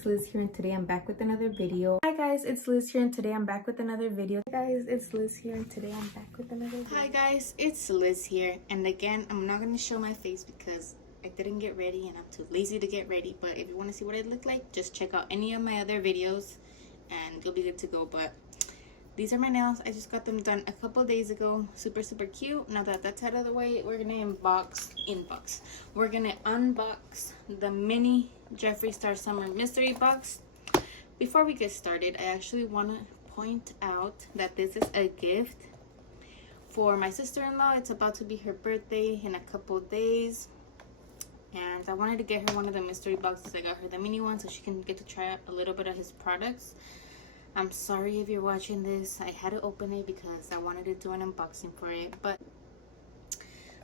It's Liz here and today I'm back with another video. Hi guys, it's Liz here and today I'm back with another video. Hi guys, it's Liz here and today I'm back with another video. Hi guys, it's Liz here, and again I'm not going to show my face because I didn't get ready and I'm too lazy to get ready. But if you want to see what I look like, just check out any of my other videos and you'll be good to go. But these are my nails. I just got them done a couple days ago. Super cute. Now that that's out of the way, we're gonna we're gonna unbox the mini Jeffree Star summer mystery box. Before we get started, I actually want to point out that this is a gift for my sister-in-law. It's about to be her birthday in a couple days, and I wanted to get her one of the mystery boxes. I got her the mini one so she can get to try out a little bit of his products. I'm sorry if you're watching this. I had to open it because I wanted to do an unboxing for it. But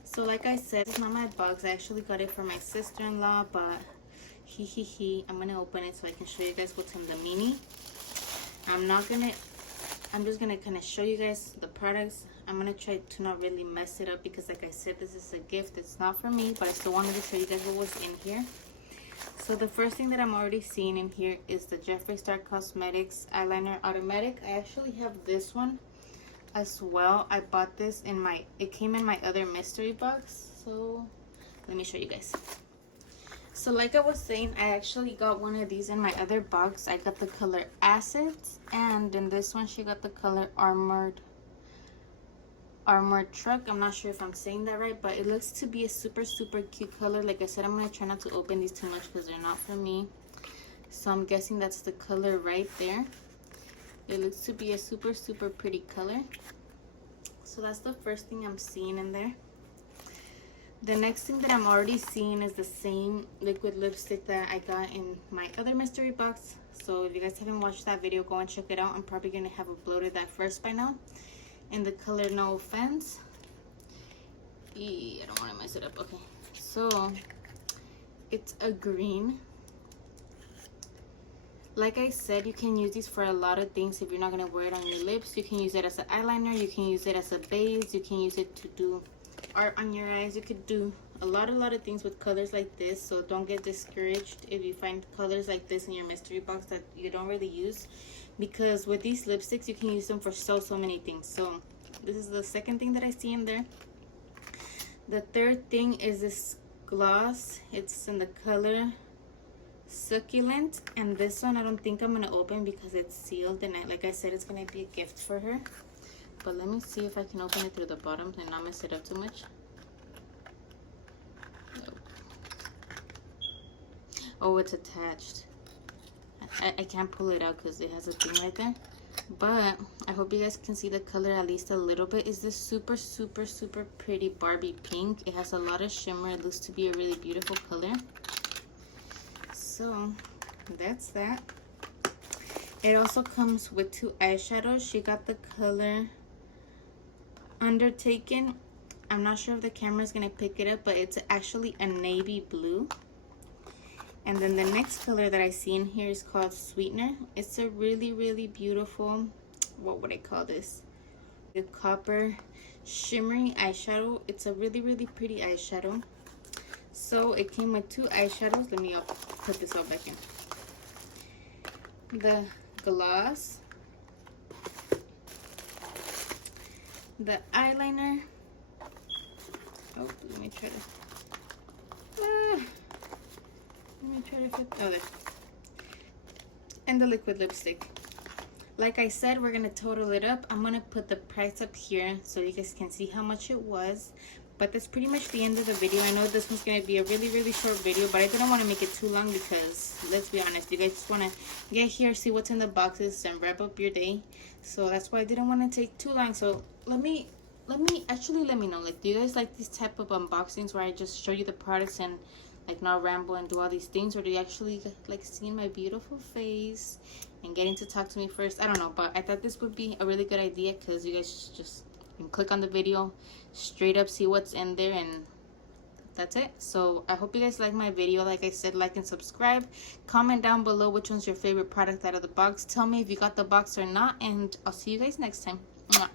so like I said, it's not my box. I actually got it for my sister-in-law, but I'm gonna open it so I can show you guys what's in the mini. I'm just gonna kind of show you guys the products. I'm gonna try to not really mess it up because like I said, this is a gift. It's not for me, but I still wanted to show you guys what was in here. So the first thing that I'm already seeing in here is the Jeffree Star Cosmetics Eyeliner Automatic. I actually have this one as well. I bought this it came in my other mystery box. So let me show you guys. So like I was saying, I actually got one of these in my other box. I got the color Acid, and in this one she got the color Armored Truck. I'm not sure if I'm saying that right, but it looks to be a super cute color. Like I said, I'm gonna try not to open these too much because they're not for me. So I'm guessing that's the color right there. It looks to be a super pretty color. So that's the first thing I'm seeing in there. The next thing that I'm already seeing is the same liquid lipstick that I got in my other mystery box. So if you guys haven't watched that video, go and check it out. I'm probably gonna have uploaded that first by now. In the color No Offense. I don't want to mess it up. Okay, so it's a green. Like I said, you can use these for a lot of things. If you're not going to wear it on your lips, you can use it as an eyeliner, you can use it as a base, you can use it to do art on your eyes. You could do a lot of things with colors like this. So don't get discouraged if you find colors like this in your mystery box that you don't really use, because with these lipsticks you can use them for so many things. So this is the second thing that I see in there. The third thing is this gloss. It's in the color Succulent, and this one I don't think I'm gonna open because it's sealed, and like I said, it's gonna be a gift for her. But let me see if I can open it through the bottom and not mess it up too much. Oh, it's attached. I can't pull it out because it has a thing right there, but I hope you guys can see the color at least a little bit. Is this super pretty Barbie pink. It has a lot of shimmer. It looks to be a really beautiful color. So that's that. It also comes with two eyeshadows. She got the color Undertaken. I'm not sure if the camera is gonna pick it up, but it's actually a navy blue. And then the next color that I see in here is called Sweetener. It's a really beautiful, what would I call this? A copper shimmery eyeshadow. It's a really pretty eyeshadow. So it came with two eyeshadows. Let me put this all back in. The gloss, the eyeliner. Oh, let me try to fit. Oh, there. And the liquid lipstick. Like I said, we're gonna total it up. I'm gonna put the price up here so you guys can see how much it was. But that's pretty much the end of the video. I know this one's gonna be a really short video, but I didn't want to make it too long because let's be honest, you guys just want to get here, see what's in the boxes, and wrap up your day. So that's why I didn't want to take too long. So let me know, like, do you guys like these type of unboxings where I just show you the products and like not ramble and do all these things, or do you actually like seeing my beautiful face and getting to talk to me first? I don't know, but I thought this would be a really good idea because you guys just can click on the video, straight up see what's in there, and that's it. So I hope you guys like my video. Like I said, like and subscribe. Comment down below which one's your favorite product out of the box. Tell me if you got the box or not, and I'll see you guys next time. Mwah.